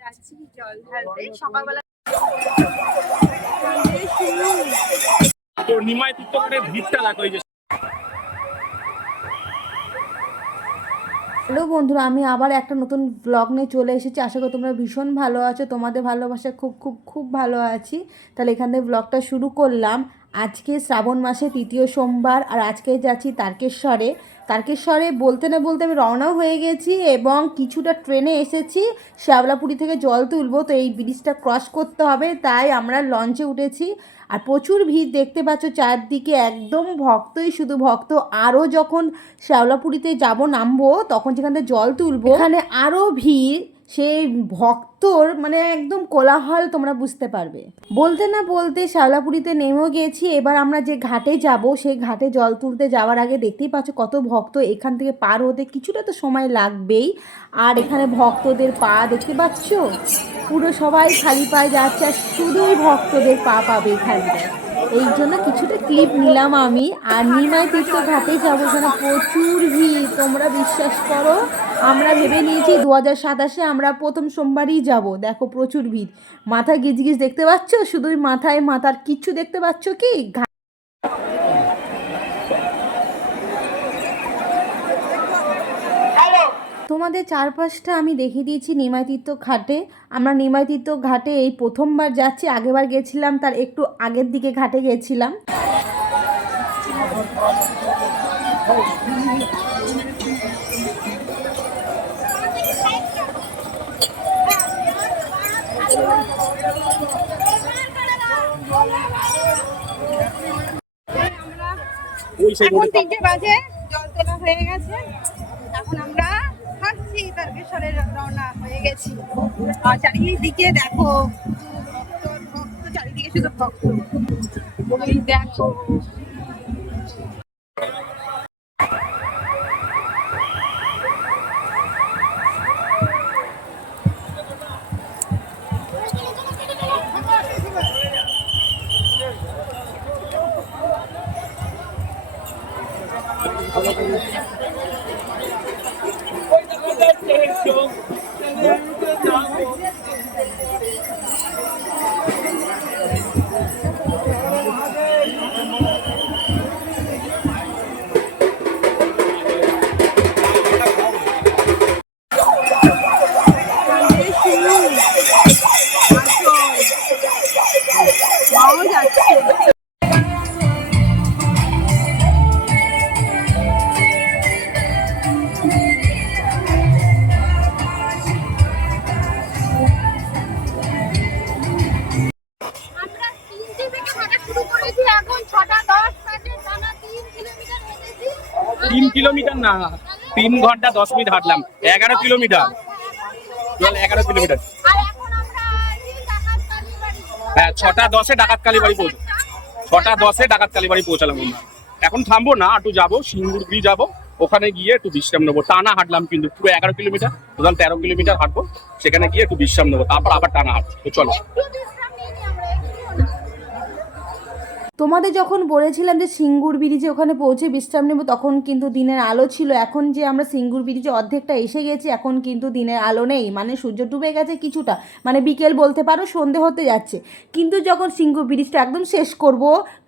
যাচ্ছি জল ঢালতে সকালবেলা। তো নিমাই তীর্থঘাটের ভিড়টা দেখো এই যে। হ্যালো বন্ধুরা, আমি আবার একটা নতুন ব্লগ নিয়ে চলে এসেছি। আশা করি তোমরা ভীষণ ভালো আছো, তোমাদের ভালোবাসা খুব খুব খুব ভালো আছি। তাহলে এখান থেকে ব্লগটা শুরু করলাম। আজকে শ্রাবণ মাসে তৃতীয় সোমবার, আর আজকে যাচ্ছি তারকেশ্বরে। তারকেশ্বরে বলতে না বলতে আমি রওনাও হয়ে গেছি এবং কিছুটা ট্রেনে এসেছি। শ্যাওলাপুরি থেকে জল তুলবো, তো এই ব্রিজটা ক্রস করতে হবে, তাই আমরা লঞ্চে উঠেছি। আর প্রচুর ভিড় দেখতে পাচ্ছ চারদিকে, একদম ভক্তই শুধু ভক্ত। আরও যখন শ্যাওলাপুরিতে যাব নামবো, তখন যেখান থেকে জল তুলবো এখানে আরও ভিড়, সেই ভক্তর মানে একদম কোলাহল, তোমরা বুঝতে পারবে। বলতে না বলতে শ্যাওলাপুরিতে নেমেও গিয়েছি। এবার আমরা যে ঘাটে যাব, সেই ঘাটে জল তুলতে যাওয়ার আগে দেখতেই পাচ্ছ কত ভক্ত। এখান থেকে পার হতে কিছুটা তো সময় লাগবেই। আর এখানে ভক্তদের পা দেখতে পাচ্ছ, পুরো সবাই খালি পায়ে যাচ্ছে, আর শুধুই ভক্তদের পা পাবে এখানটায়। এই জন্য কিছুটা ক্লিপ নিলাম আমি। আর নিমাই তীর্থ ঘাটে যাবো, এখানে প্রচুর ভিড়, তোমরা বিশ্বাস করো। আমরা ভেবে নিয়েছি 2027 আমরা প্রথম সোমবারই যাব। দেখো প্রচুর ভিড়, মাথা গিজ গিজ দেখতে পাচ্ছ, শুধুই মাথায় মাথার কিচ্ছু দেখতে পাচ্ছ কি? তোমাদের চারপাশটা আমি দেখিয়ে দিয়েছি নিমাইতীর্থ ঘাটে। আমরা নিমাইতীর্থ ঘাটে এই প্রথমবার যাচ্ছি, আগেবার গেছিলাম তার একটু আগের দিকে ঘাটে গেছিলাম। এখন 3টে বাজে, জল তোলা হয়ে গেছে। এখন আমরা হাঁটছি, তারকেশ্বরে রওনা হয়ে গেছি। আর চারিদিকে দেখো ভক্ত, চারিদিকে শুধু ভক্ত। দেখো তিন কিলোমিটার না, 3 ঘন্টা 10 মিনিট হাঁটলাম। 11 kilometre, 11 kilometre. হ্যাঁ, 6টা 10-এ ডাকাত কালীবাড়ি পৌঁছলাম। 6টা 10-এ ডাকাত কালীবাড়ি পৌঁছালাম। এখন থামবো না, একটু যাবো সিঙ্গুর ব্রিজ যাবো, ওখানে গিয়ে একটু বিশ্রাম নেবো। টানা হাঁটলাম কিন্তু পুরো 11 কিলোমিটার, টোটাল 13 কিলোমিটার হাঁটবো। সেখানে গিয়ে একটু বিশ্রাম নেবো, তারপর আবার টানা হাঁটবো। তো চলো। তোমাদের যখন বলেছিলাম যে সিঙ্গুর ব্রিজে ওখানে পৌঁছে বিশ্রাম নেব, তখন কিন্তু দিনের আলো ছিল। এখন যে আমরা সিঙ্গুর ব্রিজে অর্ধেকটা এসে গেছি, এখন কিন্তু দিনের আলো নেই, মানে সূর্য ডুবে গেছে কিছুটা, মানে বিকেল বলতে পারো, সন্ধে হতে যাচ্ছে। কিন্তু যখন সিঙ্গুর ব্রিজটা একদম শেষ করব,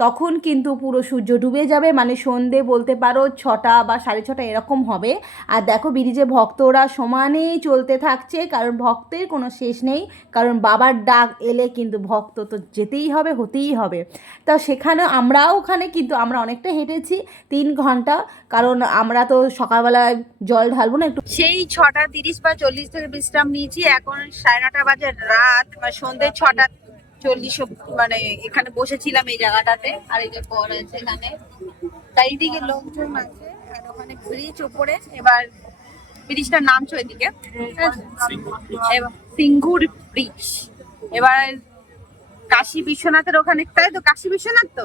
তখন কিন্তু পুরো সূর্য ডুবে যাবে, মানে সন্ধে বলতে পারো 6টা বা 6:30 এরকম হবে। আর দেখো ব্রিজে ভক্তরা সমানেই চলতে থাকছে, কারণ ভক্তের কোনো শেষ নেই। কারণ বাবার ডাক এলে কিন্তু ভক্ত তো যেতেই হবে, হতেই হবে। তা সেখানে আমরাও ওখানে কিন্তু আমরা অনেকটা হেঁটেছি, 3 ঘন্টা, কারণ আমরা তো সকালবেলায় জল ঢালবো না, একটু সেই 6টা 30 বা 40 থেকে বিশ্রাম নিয়েছি। এখন 9:30 বাজে রাত, সন্ধ্যে 6টা 40, মানে এখানে বসেছিলাম এই জায়গাটাতে। আর এই যে বর আছে এখানে, চারিদিকে লোকজন আছে। আর ওখানে ব্রিজ ওপরে, এবার ব্রিজটার নাম ছিল এদিকে সিঙ্গুর ব্রিজ। এবার কাশী বিশ্বনাথের ওখানে, তাই তো কাশী বিশ্বনাথ, তো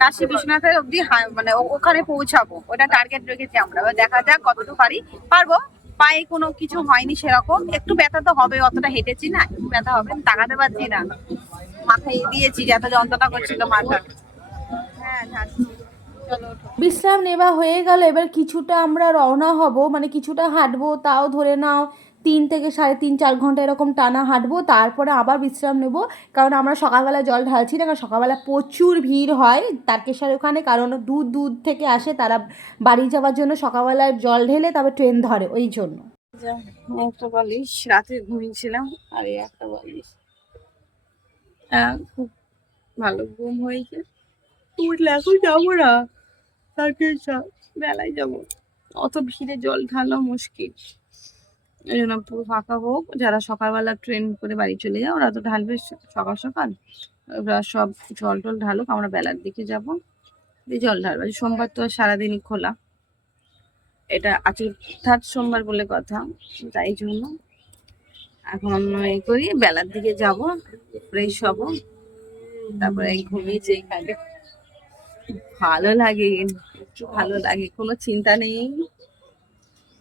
কাশী বিশ্বনাথের অব্দি মানে ওখানে পৌঁছাবো, ওটা টার্গেট রেখেছি আমরা। এবার দেখা যাক কতটুকু পারবো। পায়ে কোনো কিছু হয়নি সেরকম, একটু ব্যথা তো হবে, অতটা হেঁটেছি না, একটু ব্যথা হবে, তাকাতে পারছি না, মাথায় দিয়েছি, যত যন্ত্রণা করছিল মাথা। হ্যাঁ, বিশ্রাম নেওয়া হয়ে গেল। এবার কিছুটা আমরা রওনা হব, মানে কিছুটা হাঁটবো, তাও ধরে নাও 3 থেকে 3.5-4 ঘন্টা এরকম টানা হাঁটবো, তারপরে আবার বিশ্রাম নেব। কারণ আমরা সকালবেলা জল ঢালছি না, কারণ সকালবেলা প্রচুর ভিড় হয় তারকেশ্বর ওখানে, কারণ দূর দূর থেকে আসে তারা বাড়ি যাওয়ার জন্য, সকালবেলায় জল ঢেলে তারপর ট্রেন ধরে, ওই জন্য। একটা বালিশ রাতে ঘুমিয়েছিলাম, আর এই একটা বালিশ, খুব ভালো ঘুম হয়েছে। উঠলে এখন যাবো না, বেলায় যাবো, অত ভিড়ে জল ঢালা মুশকিল। এই জন্য পুরো ফাঁকা হোক, যারা সকালবেলা ট্রেন করে বাড়ি চলে যায় ওরা তো ঢালবে সকাল সকাল, ওরা সব জল টল ঢালুক, আমরা বেলার দিকে যাবো, দিয়ে জল ঢালবো। সোমবার তো সারাদিনই খোলা, এটা আছে থার্ড সোমবার বলে কথা, তাই জন্য এখন আমরা এ করি, বেলার দিকে যাব, ফ্রেশ হব, তারপরে ঘুমিয়েছি এখানে। ভালো লাগে, একটু ভালো লাগে, কোনো চিন্তা নেই,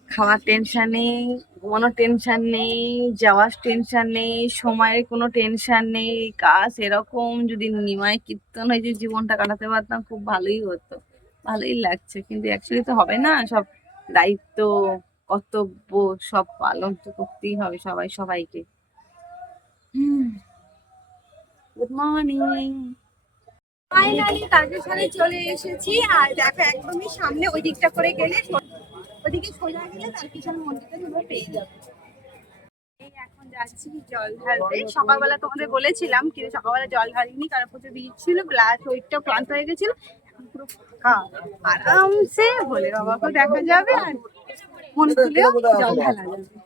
খাওয়ার টেনশন নেই, ঘুমানোর টেনশন নেই, যাওয়ার টেনশন নেই, সময়ের কোনো টেনশন নেই। কাজ এরকম যদি নিমায় কীর্তন হয়ে যে জীবনটা কাটাতে পারতাম খুব ভালোই হতো, ভালোই লাগছে, কিন্তু অ্যাকচুয়ালি তো হবে না, সব দায়িত্ব কর্তব্য সব পালন তো করতেই হবে সবাইকে। Good morning. ফাইনালি তারকেশ্বরে চলে এসেছি, আর দেখো একদমই সামনে, ওই দিকটা করে গেলে, ওদিকে সোজা গেলে তারকেশ্বর মন্দিরটা তোমরা পেয়ে যাবে। এই এখন যাচ্ছি জল ঢালতে, সকালবেলা তোমাদের বলেছিলাম কিন্তু সকালবেলা জল ঢালিনি, কারণ প্রচুর ভিড় ছিল, শরীরটা ক্লান্ত হয়ে গেছিল। এখন পুরো ফাঁকা, আরামসে ভোলে বাবাকে দেখা যাবে আর মন খুলেও জল ঢালা যাবে।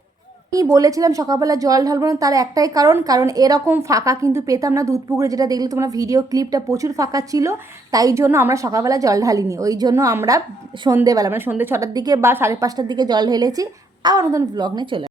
আমি বলেছিলাম সকালবেলা জল ঢালবো না, তার একটাই কারণ এরকম ফাঁকা কিন্তু পেতাম না দুধপুকুরে, যেটা দেখলে তোমরা ভিডিও ক্লিপটা প্রচুর ফাঁকা ছিল, তাই জন্য আমরা সকালবেলা জল ঢালিনি। ওই জন্য আমরা সন্ধেবেলা, মানে সন্ধে 6টার দিকে বা 5:30টার দিকে জল ঢেলেছি। আবার নতুন ব্লগ নিয়ে চলে